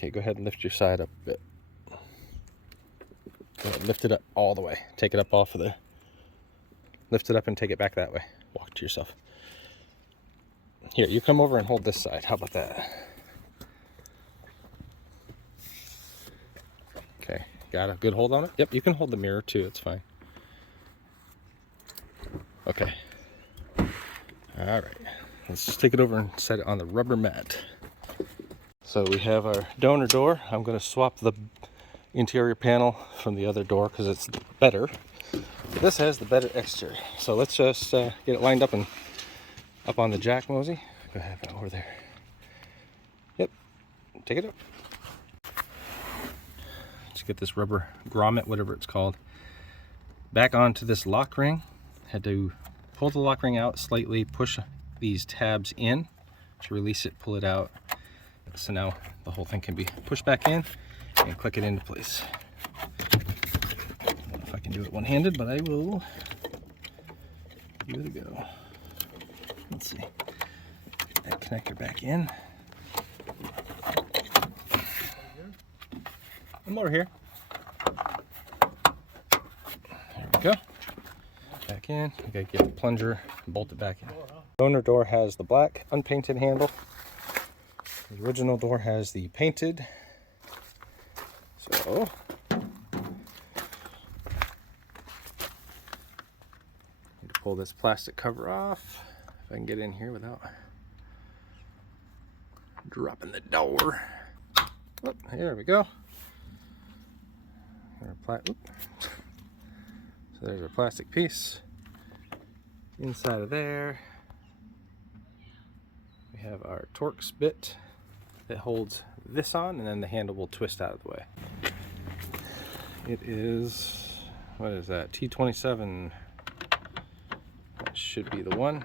Okay, go ahead and lift your side up a bit. Go ahead, lift it up all the way. Take it up off of there. Lift it up and take it back that way. Walk to yourself. Here, you come over and hold this side. How about that? Okay, got a good hold on it? Yep, you can hold the mirror too, it's fine. Okay. Alright, let's just take it over and set it on the rubber mat. So we have our donor door. I'm going to swap the interior panel from the other door because it's better. This has the better exterior. So let's just get it lined up and up on the jack, Mosey. Go ahead, over there. Yep, take it up. Let's get this rubber grommet, whatever it's called, back onto this lock ring. Had to pull the lock ring out slightly, push these tabs in to release it, pull it out. So now the whole thing can be pushed back in and click it into place. I don't know if I can do it one-handed, but I will give it a go. Let's see. Get that connector back in. I'm over here. There we go. Back in. We gotta get the plunger and bolt it back in. The donor door has the black unpainted handle. The original door has the painted. So need to pull this plastic cover off if I can get in here without dropping the door. Oh, there we go. So there's our plastic piece. Inside of there we have our Torx bit that holds this on, and then the handle will twist out of the way. It is, what is that, T27? That should be the one.